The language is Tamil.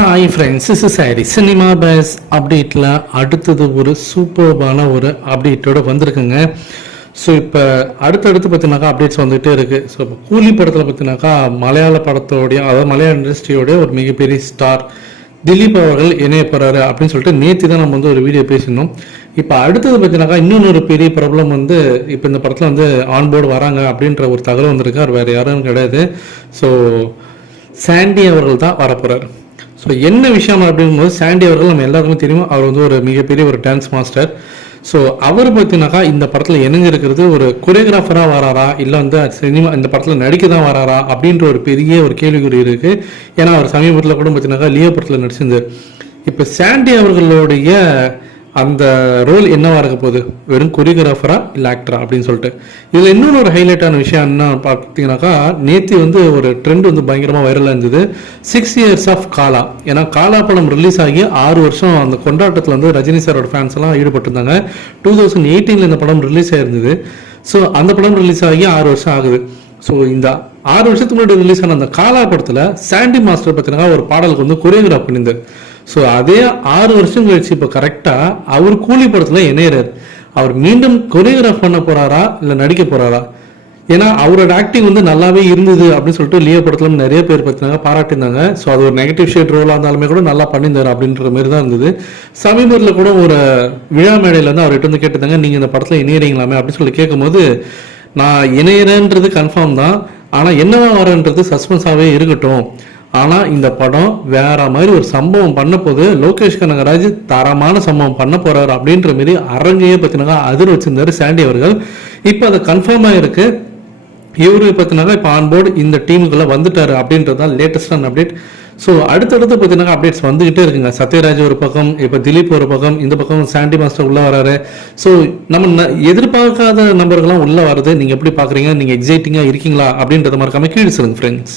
Hi friends is sorry cinema base அப்டேட்டில் அடுத்தது ஒரு சூப்பர்பான ஒரு அப்டேட்டோட வந்திருக்குங்க. ஸோ இப்போ அடுத்தடுத்து பார்த்தீங்கன்னாக்கா அப்டேட்ஸ் வந்துகிட்டே இருக்குது ஸோ இப்போ கூலி படத்தில் பார்த்தீங்கன்னாக்கா மலையாள படத்தோடைய அதாவது மலையாள இண்டஸ்ட்ரியோடைய ஒரு மிகப்பெரிய ஸ்டார் திலீப் அவர்கள் இணைய போகிறாரு அப்படின்னு சொல்லிட்டு நேற்று தான் நம்ம வந்து ஒரு வீடியோ பேசியிருந்தோம். இப்போ அடுத்தது பார்த்தீங்கன்னாக்கா இன்னொன்று ஒரு பெரிய ப்ராப்ளம் வந்து இப்போ இந்த படத்தில் வந்து ஆன்போர்டு வராங்க அப்படின்ற ஒரு தகவல் வந்திருக்கு. அவர் வேறு யாரும் கிடையாது. ஸோ சாண்டி அவர்கள் தான் வரப்போகிறார் ஸோ என்ன விஷயம் அப்படிங்கும்போது சாண்டி அவர்கள் நம்ம எல்லாருக்குமே தெரியும். அவர் வந்து ஒரு மிகப்பெரிய ஒரு டான்ஸ் மாஸ்டர் ஸோ அவர் பார்த்தீங்கன்னாக்கா இந்த படத்தில் இணைஞ்சிருக்கிறது ஒரு கொரியோகிராஃபராக வராரா? இல்லை வந்து சினிமா இந்த படத்தில் நடிக்க தான் வராரா? அப்படின்ற ஒரு பெரிய ஒரு கேள்விக்குறி இருக்குது ஏன்னா அவர் சமீபத்தில் கூட பார்த்தீங்கன்னாக்கா லியோ படத்தில் நடிச்சிருந்தார். இப்போ சாண்டி அவர்களுடைய அந்த ரோல் என்னவாக இருக்க போகுது? வெறும் கொரியோகிராஃபரா இல்லை ஆக்டரா அப்படின்னு சொல்லிட்டு. இதில் இன்னொன்று ஒரு ஹைலைட்டான விஷயம் என்ன பார்த்தீங்கன்னாக்கா நேத்தி வந்து ஒரு ட்ரெண்ட் வந்து பயங்கரமாக வைரலாக இருந்தது. சிக்ஸ் இயர்ஸ் ஆஃப் காலா ஏன்னா காலா படம் ரிலீஸ் ஆகி ஆறு வருஷம் அந்த கொண்டாட்டத்தில் வந்து ரஜினி சாரோட ஃபேன்ஸ் எல்லாம் ஈடுபட்டிருந்தாங்க. டூ தௌசண்ட் எயிட்டீனில் இந்த படம் ரிலீஸ் ஆயிருந்தது. ஸோ அந்த படம் ரிலீஸ் ஆகி ஆறு வருஷம் ஆகுது. ஸோ இந்த ஆறு வருஷத்துக்கு முன்னாடி ரிலீஸ் ஆன அந்த காலா படத்தில் சாண்டி மாஸ்டர் பார்த்தீங்கன்னா ஒரு பாடலுக்கு வந்து கொரியோகிராஃப் பண்ணியிருந்தார். ஸோ அதே ஆறு வருஷம் கழிச்சு இப்போ கரெக்டாக அவர் கூலி படத்தில் இணையிறார். அவர் மீண்டும் கொரியோகிராஃப் பண்ண போறாரா? இல்லை நடிக்க போறாரா? ஏன்னா அவரோட ஆக்டிங் வந்து நல்லாவே இருந்தது அப்படின்னு சொல்லிட்டு லியோ படத்துல நிறைய பேர் பார்த்தீங்கன்னா பாராட்டியிருந்தாங்க. ஸோ அது ஒரு நெகட்டிவ் ஷேட் ரோலாக இருந்தாலுமே கூட நல்லா பண்ணியிருந்தாரு அப்படின்ற மாதிரி தான் இருந்தது. சமீபத்தில் கூட ஒரு விழா மேடையில் வந்து அவர்கிட்ட வந்து கேட்டிருந்தாங்க நீங்கள் இந்த படத்தில் இணையறீங்களாமே? அப்படின்னு சொல்லி கேட்கும்போது நான் இணையறேன்றது கன்ஃபார்ம் தான். ஆனால் என்னவா வரன்றது சஸ்பென்ஸாகவே இருக்கட்டும். ஆனால் இந்த படம் வேற மாதிரி ஒரு சம்பவம் பண்ண போது லோகேஷ் கனகராஜ் தரமான சம்பவம் பண்ண போறாரு அப்படின்ற மாதிரி அரங்கையே பார்த்தீங்கன்னா அதிர் வச்சிருந்தாரு சாண்டி அவர்கள். இப்போ அது கன்ஃபார்மாக இருக்கு இவரு பார்த்தீங்கன்னா இப்போ ஆன்போர்டு இந்த டீமுக்குள்ளே வந்துட்டாரு அப்படின்றது தான் லேட்டஸ்டான அப்டேட் ஸோ அடுத்தடுத்து பார்த்தீங்கன்னா அப்டேட்ஸ் வந்துகிட்டே இருக்குங்க. சத்யராஜ் ஒரு பக்கம் இப்போ திலீப் ஒரு பக்கம் இந்த பக்கம் சாண்டி மாஸ்டர் உள்ளே வராரு. ஸோ நம்ம ந- எதிர்பார்க்காத நம்பர்கள்லாம் உள்ளே வருது நீங்கள் எப்படி பார்க்குறீங்க நீங்கள் எக்ஸைட்டிங்காக இருக்கீங்களா அப்படின்றத மறக்காமல் கீழே சொல்லுங்க ஃப்ரெண்ட்ஸ்